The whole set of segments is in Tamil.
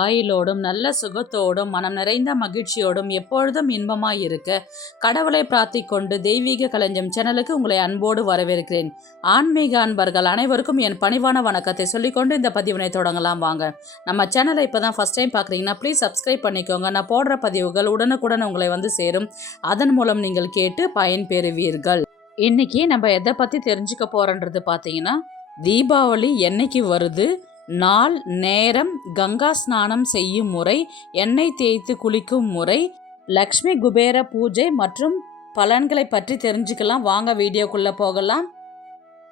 ஆயுளோடும் நல்ல சுகத்தோடும் மனம் நிறைந்த மகிழ்ச்சியோடும் எப்பொழுதும் இன்பமாய் இருக்க கடவுளை பிரார்த்திக்கொண்டு தெய்வீக களஞ்சியம் சேனலுக்கு உங்களை அன்போடு வரவேற்கிறேன். ஆன்மீக அன்பர்கள் அனைவருக்கும் என் பணிவான வணக்கத்தை சொல்லிக்கொண்டு இந்த பதிவினை தொடங்கலாம் வாங்க. நம்ம சேனலை இப்போ தான் ஃபஸ்ட் டைம் பார்க்குறீங்கன்னா ப்ளீஸ் சப்ஸ்கிரைப் பண்ணிக்கோங்க. நான் போடுற பதிவுகள் உடனுக்குடன் உங்களை வந்து சேரும். அதன் மூலம் நீங்கள் கேட்டு பயன்பெறுவீர்கள். இன்னைக்கு நம்ம எதை பற்றி தெரிஞ்சுக்க போகிறோன்றது பார்த்தீங்கன்னா, தீபாவளி என்னைக்கு வருது, நாள், நேரம், கங்கா ஸ்நானம் செய்யும் முறை, எண்ணெய் தேய்த்து குளிக்கும் முறை, லக்ஷ்மி குபேர பூஜை மற்றும் பலன்களை பற்றி தெரிஞ்சுக்கலாம். வாங்க வீடியோக்குள்ளே போகலாம்.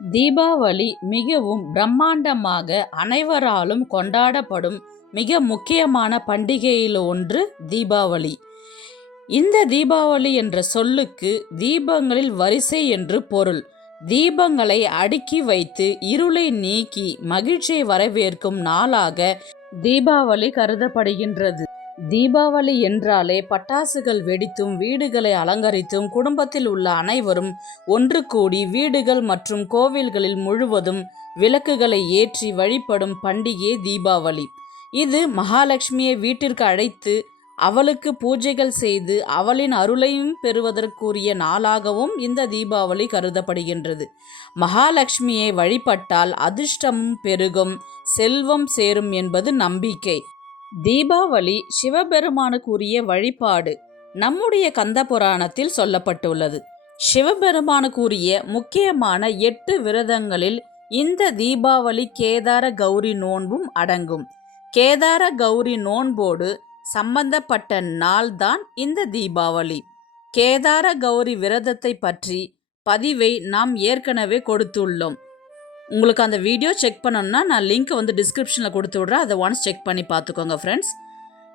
தீபாவளி மிகவும் பிரம்மாண்டமாக அனைவராலும் கொண்டாடப்படும் மிக முக்கியமான பண்டிகையில் ஒன்று தீபாவளி. இந்த தீபாவளி என்ற சொல்லுக்கு தீபங்களில் வரிசை என்று பொருள். தீபங்களை அடுக்கி வைத்து இருளை நீக்கி மகிழ்ச்சியை வரவேற்கும் நாளாக தீபாவளி கருதப்படுகின்றது. தீபாவளி என்றாலே பட்டாசுகள் வெடித்தும் வீடுகளை அலங்கரித்தும் குடும்பத்தில் உள்ள அனைவரும் ஒன்று கூடி வீடுகள் மற்றும் கோவில்களில் முழுவதும் விளக்குகளை ஏற்றி வழிபடும் பண்டிகை தீபாவளி. இது மகாலட்சுமியை வீட்டிற்கு அழைத்து அவளுக்கு பூஜைகள் செய்து அவளின் அருளையும் பெறுவதற்குரிய நாளாகவும் இந்த தீபாவளி கருதப்படுகின்றது. மகாலட்சுமியை வழிபட்டால் அதிர்ஷ்டமும் பெருகும், செல்வம் சேரும் என்பது நம்பிக்கை. தீபாவளி சிவபெருமானுக்குரிய வழிபாடு நம்முடைய கந்த புராணத்தில் சொல்லப்பட்டுள்ளது. சிவபெருமானுக்குரிய முக்கியமான 8 விரதங்களில் இந்த தீபாவளி கேதார கௌரி நோன்பும் அடங்கும். கேதார கௌரி நோன்போடு சம்பந்தப்பட்ட நாள் தான் இந்த தீபாவளி. கேதார கௌரி விரதத்தை பற்றி பதிவை நாம் ஏற்கனவே கொடுத்துள்ளோம். உங்களுக்கு அந்த வீடியோ செக் பண்ணணும்னா நான் லிங்க் வந்து டிஸ்கிரிப்ஷனில் கொடுத்து விட்றேன். அதை ஒன்ஸ் செக் பண்ணி பார்த்துக்கோங்க ஃப்ரெண்ட்ஸ்.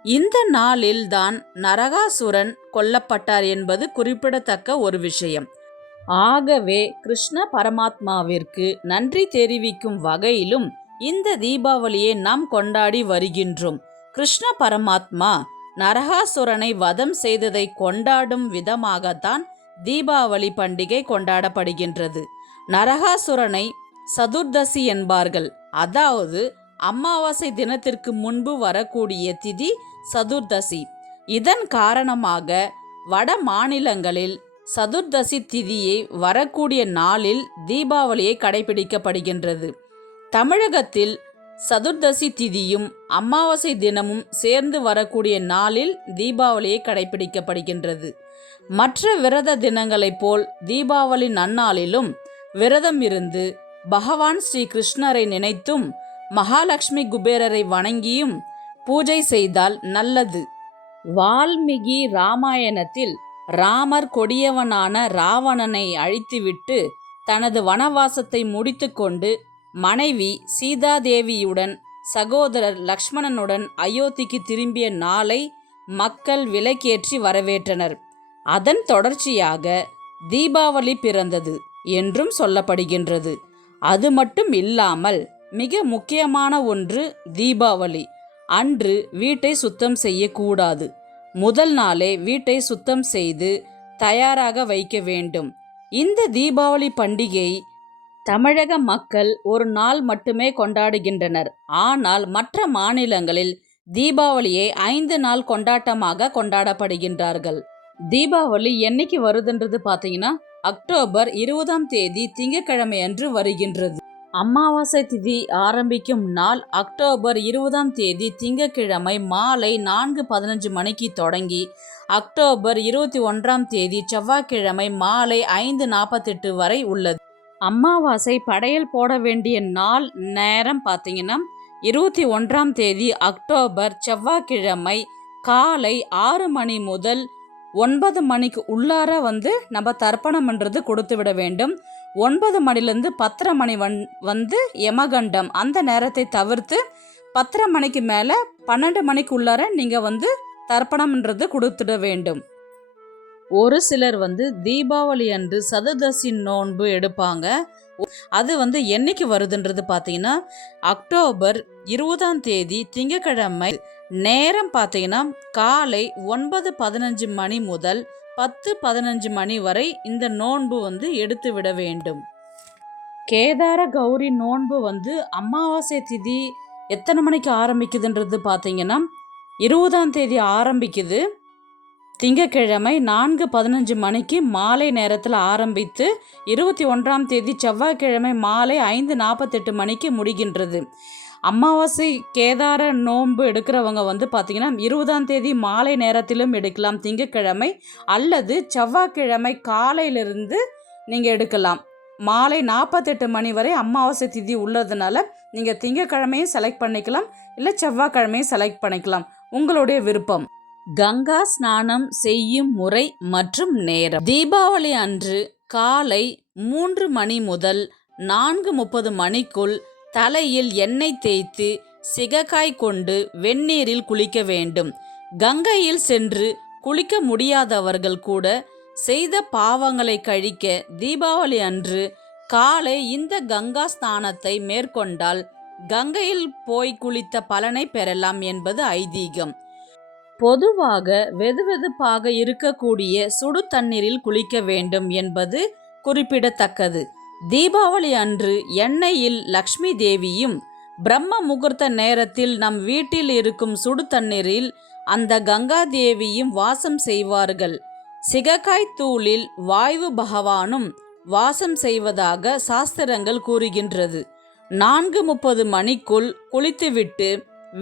இந்த நாளில் தான் நரகாசுரன் கொல்லப்பட்டார் என்பது குறிப்பிடத்தக்க ஒரு விஷயம். ஆகவே கிருஷ்ண பரமாத்மாவிற்கு நன்றி தெரிவிக்கும் வகையிலும் இந்த தீபாவளியை நாம் கொண்டாடி வருகின்றோம். கிருஷ்ண பரமாத்மா நரகாசுரனை வதம் செய்ததை கொண்டாடும் விதமாகத்தான் தீபாவளி பண்டிகை கொண்டாடப்படுகின்றது. நரகாசுரனை சதுர்தசி என்பார்கள். அதாவது அமாவாசை தினத்திற்கு முன்பு வரக்கூடிய திதி சதுர்தசி. இதன் காரணமாக வட மாநிலங்களில் சதுர்தசி திதியை வரக்கூடிய நாளில் தீபாவளியை கடைபிடிக்கப்படுகின்றது. தமிழகத்தில் சதுர்தசி திதியும் அமாவாசை தினமும் சேர்ந்து வரக்கூடிய நாளில் தீபாவளியை கடைபிடிக்கப்படுகின்றது. மற்ற விரத தினங்களைப் போல் தீபாவளி நன்னாளிலும் விரதம் இருந்து பகவான் ஸ்ரீ கிருஷ்ணரை நினைத்தும் மகாலட்சுமி குபேரரை வணங்கியும் பூஜை செய்தால் நல்லது. வால்மீகி ராமாயணத்தில் ராமர் கொடியவனான ராவணனை அழித்துவிட்டு தனது வனவாசத்தை முடித்து கொண்டு மனைவி சீதாதேவியுடன் சகோதரர் லக்ஷ்மணனுடன் அயோத்திக்கு திரும்பிய நாளை மக்கள் விளக்கேற்றி வரவேற்றனர். அதன் தொடர்ச்சியாக தீபாவளி பிறந்தது என்றும் சொல்லப்படுகின்றது. அது மட்டும் இல்லாமல் மிக முக்கியமான ஒன்று தீபாவளி அன்று வீட்டை சுத்தம் செய்யக்கூடாது. முதல் நாளே வீட்டை சுத்தம் செய்து தயாராக வைக்க வேண்டும். இந்த தீபாவளி பண்டிகை தமிழக மக்கள் ஒரு நாள் மட்டுமே கொண்டாடுகின்றனர். ஆனால் மற்ற மாநிலங்களில் தீபாவளியை 5 நாள் கொண்டாட்டமாக கொண்டாடப்படுகின்றார்கள். தீபாவளி என்னைக்கு வருதுன்றது பார்த்தீங்கன்னா, அக்டோபர் 20ஆம் தேதி திங்கட்கிழமை அன்று வருகின்றது. அமாவாசை திதி ஆரம்பிக்கும் நாள் அக்டோபர் 20ஆம் தேதி திங்கட்கிழமை மாலை 4:15 மணிக்கு தொடங்கி அக்டோபர் 21ஆம் தேதி செவ்வாய்க்கிழமை மாலை 5:48 வரை உள்ளது. அமாவாசை படையல் போட வேண்டிய நாள் நேரம் பார்த்தீங்கன்னா 21ஆம் தேதி அக்டோபர் செவ்வாய்க்கிழமை காலை 6 மணி முதல் 9 மணிக்கு உள்ளார வந்து நம்ம தர்ப்பணம்ன்றது கொடுத்து விட வேண்டும். 9 மணிலேருந்து 10:30 மணி வந்து யமகண்டம். அந்த நேரத்தை தவிர்த்து 10:30 மணிக்கு மேலே 12 மணிக்கு உள்ளார நீங்கள் வந்து தர்ப்பணம்ன்றது கொடுத்துட வேண்டும். ஒரு சிலர் வந்து தீபாவளி அன்று சதுர்தசி நோன்பு எடுப்பாங்க. அது வந்து என்னைக்கு வருதுன்றது பார்த்தீங்கன்னா அக்டோபர் 20ஆம் தேதி திங்கட்கிழமை. நேரம் பார்த்தீங்கன்னா காலை 9:15 மணி முதல் 10:15 மணி வரை இந்த நோன்பு வந்து எடுத்து விட வேண்டும். கேதார கௌரி நோன்பு வந்து அமாவாசை திதி எத்தனை மணிக்கு ஆரம்பிக்குதுன்றது பார்த்தீங்கன்னா 20ஆம் தேதி ஆரம்பிக்குது. திங்கக்கிழமை 4:15 மணிக்கு மாலை நேரத்தில் ஆரம்பித்து 21ஆம் தேதி செவ்வாய்க்கிழமை மாலை 5:48 மணிக்கு முடிகின்றது. அமாவாசை கேதார நோன்பு எடுக்கிறவங்க பார்த்திங்கன்னா 20ஆம் தேதி மாலை நேரத்திலும் எடுக்கலாம் திங்கக்கிழமை, அல்லது செவ்வாய்க்கிழமை காலையிலிருந்து நீங்கள் எடுக்கலாம். மாலை 48 மணி வரை அமாவாசை திதி உள்ளதுனால நீங்கள் திங்கக்கிழமையும் செலக்ட் பண்ணிக்கலாம், இல்லை செவ்வாய்க்கிழமையும் செலக்ட் பண்ணிக்கலாம், உங்களுடைய விருப்பம். கங்கா ஸ்நானம் செய்யும் முறை மற்றும் நேரம். தீபாவளி அன்று காலை 3 மணி முதல் 4:30 மணிக்குள் தலையில் எண்ணெய் தேய்த்து சிகைக்காய் கொண்டு வெந்நீரில் குளிக்க வேண்டும். கங்கையில் சென்று குளிக்க முடியாதவர்கள் கூட செய்த பாவங்களை கழிக்க தீபாவளி அன்று காலை இந்த கங்கா ஸ்நானத்தை மேற்கொண்டால் கங்கையில் போய் குளித்த பலனை பெறலாம் என்பது ஐதீகம். பொதுவாக வெதுவெதுப்பாக இருக்கக்கூடிய சுடு தண்ணீரில் குளிக்க வேண்டும் என்பது குறிப்பிடத்தக்கது. தீபாவளி அன்று எண்ணெயில் லக்ஷ்மி தேவியும், பிரம்ம முகூர்த்த நேரத்தில் நம் வீட்டில் இருக்கும் சுடு தண்ணீரில் அந்த கங்கா தேவியும் வாசம் செய்வார்கள். சிகைக்காய் தூளில் வாயு பகவானும் வாசம் செய்வதாக சாஸ்திரங்கள் கூறுகின்றது. 4:30 மணிக்குள் குளித்துவிட்டு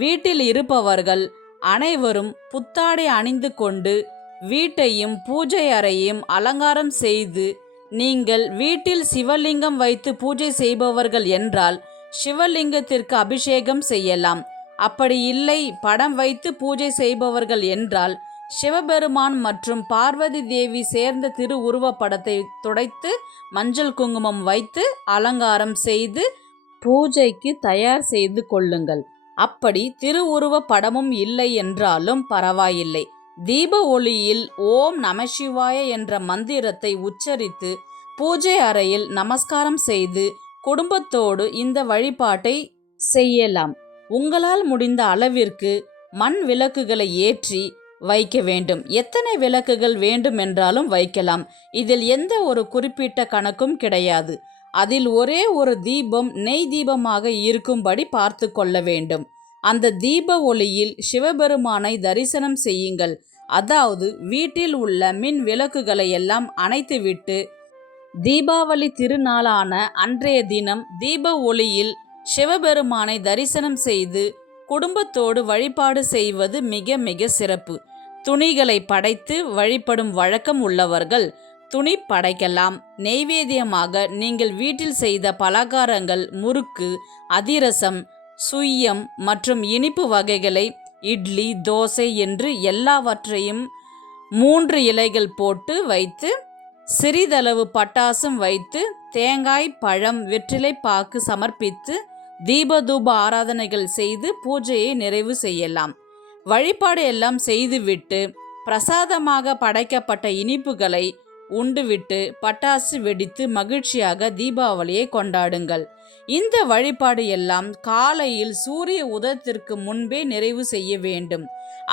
வீட்டில் இருப்பவர்கள் அனைவரும் புத்தாடை அணிந்து கொண்டு வீட்டையும் பூஜை அறையையும் அலங்காரம் செய்து, நீங்கள் வீட்டில் சிவலிங்கம் வைத்து பூஜை செய்பவர்கள் என்றால் சிவலிங்கத்திற்கு அபிஷேகம் செய்யலாம். அப்படி இல்லை, படம் வைத்து பூஜை செய்பவர்கள் என்றால் சிவபெருமான் மற்றும் பார்வதி தேவி சேர்ந்த திருவுருவப்படத்தை துடைத்து மஞ்சள் குங்குமம் வைத்து அலங்காரம் செய்து பூஜைக்கு தயார் செய்து கொள்ளுங்கள். அப்படி திருவுருவ படமும் இல்லை என்றாலும் பரவாயில்லை. தீப ஒளியில் ஓம் நமசிவாய என்ற மந்திரத்தை உச்சரித்து பூஜை அறையில் நமஸ்காரம் செய்து குடும்பத்தோடு இந்த வழிபாட்டை செய்யலாம். உங்களால் முடிந்த அளவிற்கு மண் விளக்குகளை ஏற்றி வைக்க வேண்டும். எத்தனை விளக்குகள் வேண்டும் என்றாலும் வைக்கலாம். இதில் எந்த ஒரு குறிப்பிட்ட கணக்கும் கிடையாது. அதில் ஒரே ஒரு தீபம் நெய் தீபமாக இருக்கும்படி பார்த்து கொள்ள வேண்டும். அந்த தீப ஒளியில் சிவபெருமானை தரிசனம் செய்யுங்கள். அதாவது வீட்டில் உள்ள மின் விளக்குகளை எல்லாம் அணைத்துவிட்டு தீபாவளி திருநாளான அன்றைய தினம் தீப ஒளியில் சிவபெருமானை தரிசனம் செய்து குடும்பத்தோடு வழிபாடு செய்வது மிக மிக சிறப்பு. துணிகளை படைத்து வழிபடும் வழக்கம் உள்ளவர்கள் துணி படைக்கலாம். நெய்வேத்தியமாக நீங்கள் வீட்டில் செய்த பலகாரங்கள், முறுக்கு, அதிரசம், சுய்யம் மற்றும் இனிப்பு வகைகளை இட்லி, தோசை என்று எல்லாவற்றையும் 3 இலைகள் போட்டு வைத்து சிறிதளவு பட்டாசும் வைத்து தேங்காய், பழம், வெற்றிலை பாக்கு சமர்ப்பித்து தீபதூப ஆராதனைகள் செய்து பூஜையை நிறைவு செய்யலாம். வழிபாடு எல்லாம் செய்துவிட்டு பிரசாதமாக படைக்கப்பட்ட இனிப்புகளை உண்டுவிட்டு பட்டாசு வெடித்து மகிழ்ச்சியாக தீபாவளியை கொண்டாடுங்கள். இந்த வழிபாடு எல்லாம் காலையில் சூரிய உதயத்திற்கு முன்பே நிறைவு செய்ய வேண்டும்.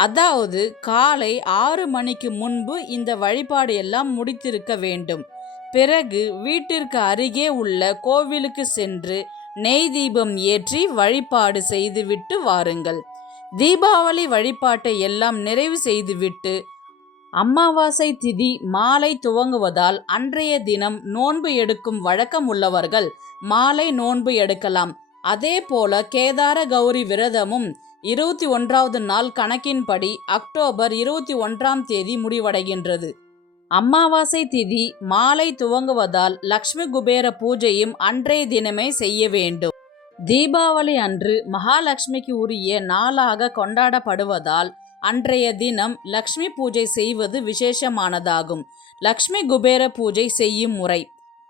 அதாவது காலை 6 மணிக்கு முன்பு இந்த வழிபாடு எல்லாம் முடித்திருக்க வேண்டும். பிறகு வீட்டிற்கு அருகே உள்ள கோவிலுக்கு சென்று நெய் தீபம் ஏற்றி வழிபாடு செய்துவிட்டு வாருங்கள். தீபாவளி வழிபாட்டை எல்லாம் நிறைவு செய்துவிட்டு அமாவாசை திதி மாலை துவங்குவதால் அன்றைய தினம் நோன்பு எடுக்கும் வழக்கம் உள்ளவர்கள் மாலை நோன்பு எடுக்கலாம். அதே போல கேதார கௌரி விரதமும் 21வது நாள் கணக்கின்படி அக்டோபர் 21ஆம் தேதி முடிவடைகின்றது. அமாவாசை திதி மாலை துவங்குவதால் லக்ஷ்மி குபேர பூஜையும் அன்றைய தினமே செய்ய வேண்டும். தீபாவளி அன்று மகாலட்சுமிக்கு உரிய நாளாக கொண்டாடப்படுவதால் அன்றைய தினம் லக்ஷ்மி பூஜை செய்வது விசேஷமானதாகும். லக்ஷ்மி குபேர பூஜை செய்யும் முறை.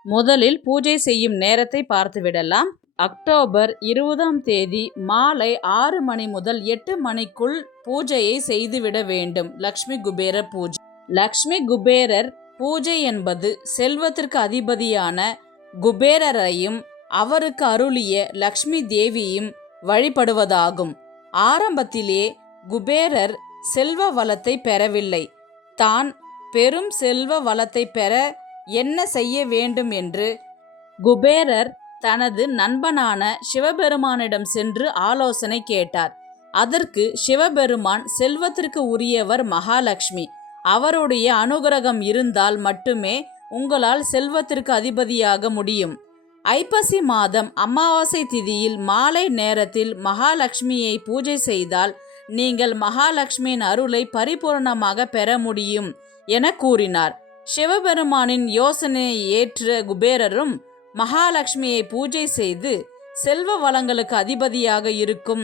முதலில் பூஜை செய்யும் நேரத்தை பார்த்துவிடலாம். அக்டோபர் 20ஆம் தேதி மாலை 6 மணி முதல் 8 மணிக்குள் பூஜையை செய்துவிட வேண்டும். லக்ஷ்மி குபேர பூஜை. லக்ஷ்மி குபேரர் பூஜை என்பது செல்வத்திற்கு அதிபதியான குபேரரையும் அவருக்கு அருளிய லக்ஷ்மி தேவியும் வழிபடுவதாகும். ஆரம்பத்திலே குபேரர் செல்வ வளத்தை பெறவில்லை. தான் பெரும் செல்வ வளத்தை பெற என்ன செய்ய வேண்டும் என்று குபேரர் தனது நண்பனான சிவபெருமானிடம் சென்று ஆலோசனை கேட்டார். அதற்கு சிவபெருமான், செல்வத்திற்கு உரியவர் மகாலட்சுமி, அவருடைய அனுகிரகம் இருந்தால் மட்டுமே உங்களால் செல்வத்திற்கு அதிபதியாக முடியும். ஐப்பசி மாதம் அமாவாசை திதியில் மாலை நேரத்தில் மகாலட்சுமியை பூஜை செய்தால் நீங்கள் மகாலட்சுமியின் அருளை பரிபூர்ணமாக பெற முடியும் என கூறினார். சிவபெருமானின் யோசனையை ஏற்ற குபேரரும் மகாலட்சுமியை பூஜை செய்து செல்வ வளங்களுக்கு அதிபதியாக இருக்கும்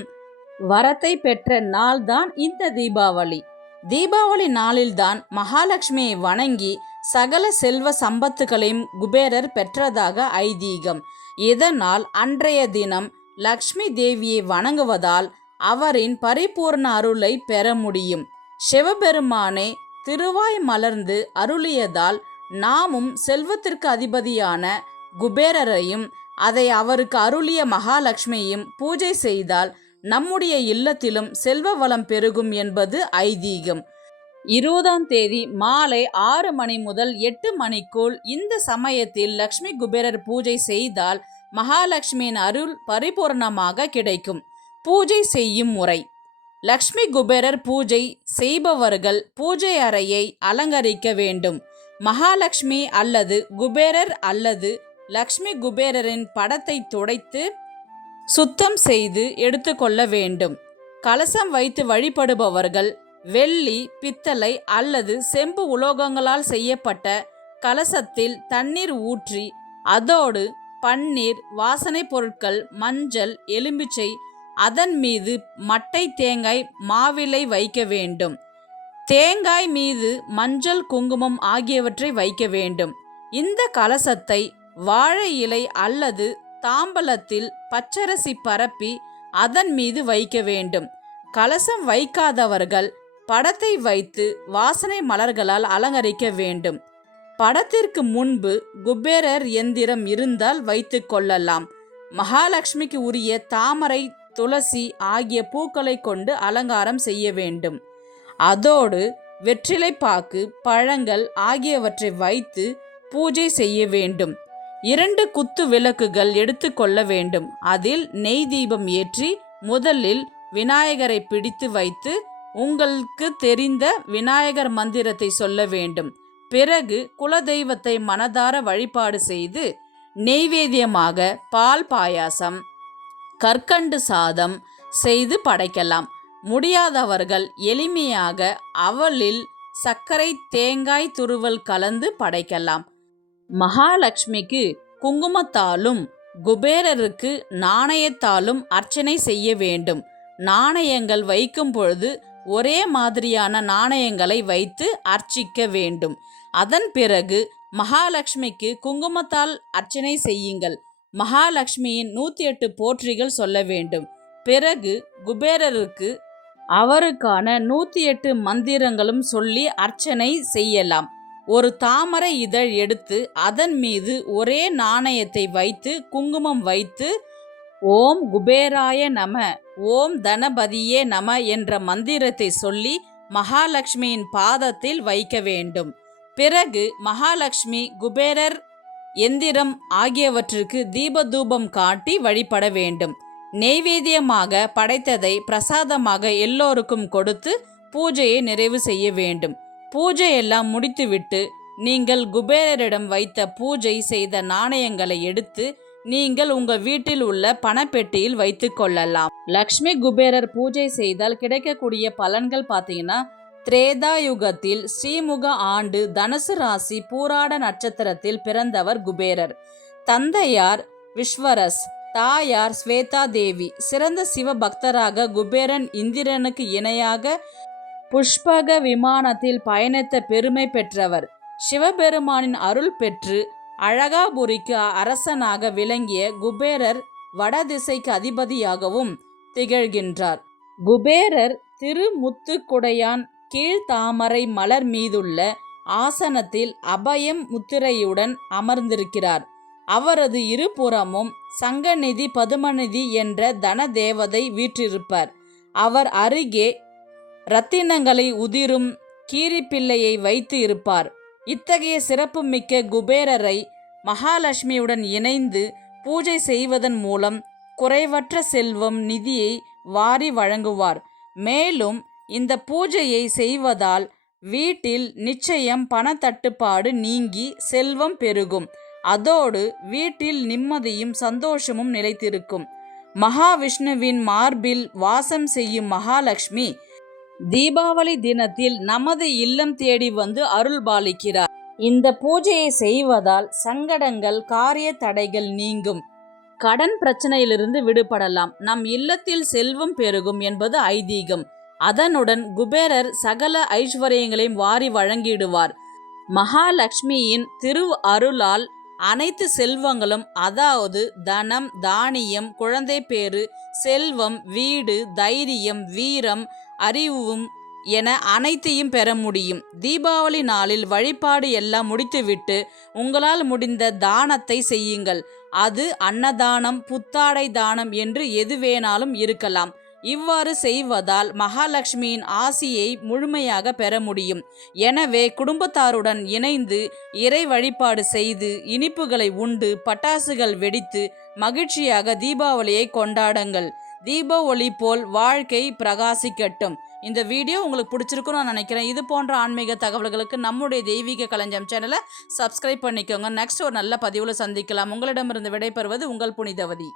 வரத்தை பெற்ற நாள்தான் இந்த தீபாவளி. தீபாவளி நாளில்தான் மகாலட்சுமியை வணங்கி சகல செல்வ சம்பத்துகளையும் குபேரர் பெற்றதாக ஐதீகம். இதனால் அன்றைய தினம் லக்ஷ்மி தேவியை வணங்குவதால் அவரின் பரிபூர்ண அருளை பெற முடியும். சிவபெருமானே திருவாய் மலர்ந்து அருளியதால் நாமும் செல்வத்திற்கு அதிபதியான குபேரரையும் அதை அவருக்கு அருளிய மகாலட்சுமியையும் பூஜை செய்தால் நம்முடைய இல்லத்திலும் செல்வ வளம் பெருகும் என்பது ஐதீகம். 20ஆம் தேதி மாலை 6 மணி முதல் 8 மணிக்குள் இந்த சமயத்தில் லக்ஷ்மி குபேரர் பூஜை செய்தால் மகாலட்சுமியின் அருள் பரிபூர்ணமாக கிடைக்கும். பூஜை செய்யும் முறை: லக்ஷ்மி குபேரர் பூஜை செய்பவர்கள் பூஜை அறையை அலங்கரிக்க வேண்டும். மகாலட்சுமி அல்லது குபேரர் அல்லது லக்ஷ்மி குபேரரின் படத்தை துடைத்து சுத்தம் செய்து எடுத்துக்கொள்ள வேண்டும். கலசம் வைத்து வழிபடுபவர்கள் வெள்ளி, பித்தளை அல்லது செம்பு உலோகங்களால் செய்யப்பட்ட கலசத்தில் தண்ணீர் ஊற்றி அதோடு பன்னீர், வாசனை பொருட்கள், மஞ்சள், எலுமிச்சை, அதன் மீது மட்டை தேங்காய், மாவிலை வைக்க வேண்டும். தேங்காய் மீது மஞ்சள், குங்குமம் ஆகியவற்றை வைக்க வேண்டும். இந்த கலசத்தை வாழை இலை அல்லது தாம்பலத்தில் பச்சரிசி பரப்பி அதன் மீது வைக்க வேண்டும். கலசம் வைக்காதவர்கள் படத்தை வைத்து வாசனை மலர்களால் அலங்கரிக்க வேண்டும். படத்திற்கு முன்பு குபேரர் எந்திரம் இருந்தால் வைத்து கொள்ளலாம். மகாலட்சுமிக்கு உரிய தாமரை, துளசி ஆகிய பூக்களை கொண்டு அலங்காரம் செய்ய வேண்டும். அதோடு வெற்றிலைப்பாக்கு, பழங்கள் ஆகியவற்றை வைத்து பூஜை செய்ய வேண்டும். 2 குத்து விளக்குகள் எடுத்து கொள்ள வேண்டும். அதில் நெய் தீபம் ஏற்றி முதலில் விநாயகரை பிடித்து வைத்து உங்களுக்கு தெரிந்த விநாயகர் மந்திரத்தை சொல்ல வேண்டும். பிறகு குலதெய்வத்தை மனதார வழிபாடு செய்து நெய்வேத்தியமாக பால் பாயாசம், கற்கண்டு சாதம் செய்து படைக்கலாம். முடியாதவர்கள் எளிமையாக அவலில் சர்க்கரை, தேங்காய் துருவல் கலந்து படைக்கலாம். மகாலட்சுமிக்கு குங்குமத்தாலும் குபேரருக்கு நாணயத்தாலும் அர்ச்சனை செய்ய வேண்டும். நாணயங்கள் வைக்கும் பொழுது ஒரே மாதிரியான நாணயங்களை வைத்து அர்ச்சிக்க வேண்டும். அதன் பிறகு மகாலட்சுமிக்கு குங்குமத்தால் அர்ச்சனை செய்யுங்கள். மகாலட்சுமியின் 108 போற்றிகள் சொல்ல வேண்டும். பிறகு குபேரருக்கு அவருக்கான 108 மந்திரங்களும் சொல்லி அர்ச்சனை செய்யலாம். ஒரு தாமரை இதழ் எடுத்து அதன் மீது ஒரே நாணயத்தை வைத்து குங்குமம் வைத்து ஓம் குபேராய நம, ஓம் தனபதியே நம என்ற மந்திரத்தை சொல்லி மகாலட்சுமியின் பாதத்தில் வைக்க வேண்டும். பிறகு மகாலட்சுமி, குபேரர் எந்திரம் ஆகியவற்றுக்கு தீபதூபம் காட்டி வழிபட வேண்டும். நெய்வேத்தியமாக படைத்ததை பிரசாதமாக எல்லோருக்கும் கொடுத்து பூஜையை நிறைவு செய்ய வேண்டும். பூஜையெல்லாம் முடித்துவிட்டு நீங்கள் குபேரரிடம் வைத்த பூஜை செய்த நாணயங்களை எடுத்து நீங்கள் உங்கள் வீட்டில் உள்ள பணப்பெட்டியில் வைத்து கொள்ளலாம். லக்ஷ்மி குபேரர் பூஜை செய்தால் கிடைக்கக்கூடிய பலன்கள் பார்த்தீங்கன்னா, திரேதா யுகத்தில் ஸ்ரீமுக ஆண்டு தனுசு ராசி பூராட நட்சத்திரத்தில் பிறந்தவர் குபேரர். தந்தையார் விஸ்வரஸ், தாயார் ஸ்வேதா தேவி. சிறந்த சிவ பக்தராக குபேரன் இந்திரனுக்கு இணையாக புஷ்பக விமானத்தில் பயணித்த பெருமை பெற்றவர். சிவபெருமானின் அருள் பெற்று அழகாபுரிக்கு அரசனாக விளங்கிய குபேரர் வடதிசைக்கு அதிபதியாகவும் திகழ்கின்றார். குபேரர் திருமுத்துக்குடையான் கீழ்த்தாமரை மலர் மீதுள்ள ஆசனத்தில் அபயம் முத்திரையுடன் அமர்ந்திருக்கிறார். அவரது இருபுறமும் சங்கநிதி, பதுமநிதி என்ற தன தேவதை வீற்றிருப்பார். அவர் அருகே இரத்தினங்களை உதிரும் கீரிப்பிள்ளையை வைத்து இருப்பார். இத்தகைய சிறப்புமிக்க குபேரரை மகாலட்சுமியுடன் இணைந்து பூஜை செய்வதன் மூலம் குறைவற்ற செல்வம் நிதியை வாரி வழங்குவார். மேலும் இந்த பூஜையை செய்வதால் வீட்டில் நிச்சயம் பணத்தட்டுப்பாடு நீங்கி செல்வம் பெருகும். அதோடு வீட்டில் நிம்மதியும் சந்தோஷமும் நிலைத்திருக்கும். மகாவிஷ்ணுவின் மார்பில் வாசம் செய்யும் மகாலட்சுமி தீபாவளி தினத்தில் நமது இல்லம் தேடி வந்து அருள்பாலிக்கிறார். இந்த பூஜையை செய்வதால் சங்கடங்கள், காரிய தடைகள் நீங்கும். கடன் பிரச்சனையிலிருந்து விடுபடலாம். நம் இல்லத்தில் செல்வம் பெருகும் என்பது ஐதீகம். அதனுடன் குபேரர் சகல ஐஸ்வர்யங்களையும் வாரி வழங்கிடுவார். மகாலட்சுமியின் திரு அருளால் அனைத்து செல்வங்களும், அதாவது தனம், தானியம், குழந்தை பேறு, செல்வம், வீடு, தைரியம், வீரம், அறிவும் என அனைத்தையும் பெற முடியும். தீபாவளி நாளில் வழிபாடு எல்லாம் முடித்துவிட்டு உங்களால் முடிந்த தானத்தை செய்யுங்கள். அது அன்னதானம், புத்தாடை தானம் என்று எது வேணாலும் இருக்கலாம். இவ்வாறு செய்வதால் மகாலட்சுமியின் ஆசியை முழுமையாக பெற முடியும். எனவே குடும்பத்தாருடன் இணைந்து இறை வழிபாடு செய்து இனிப்புகளை உண்டு பட்டாசுகள் வெடித்து மகிழ்ச்சியாக தீபாவளியை கொண்டாடுங்கள். தீப ஒளி போல் வாழ்க்கை பிரகாசிக்கட்டும். இந்த வீடியோ உங்களுக்கு பிடிச்சிருக்குன்னு நான் நினைக்கிறேன். இது போன்ற ஆன்மீக தகவல்களுக்கு நம்முடைய தெய்வீக களஞ்சியம் சேனலை சப்ஸ்கிரைப் பண்ணிக்கோங்க. நெக்ஸ்ட் ஒரு நல்ல பதிவில் சந்திக்கலாம். உங்களிடமிருந்து விடைபெறுவது உங்கள் புனிதவதி.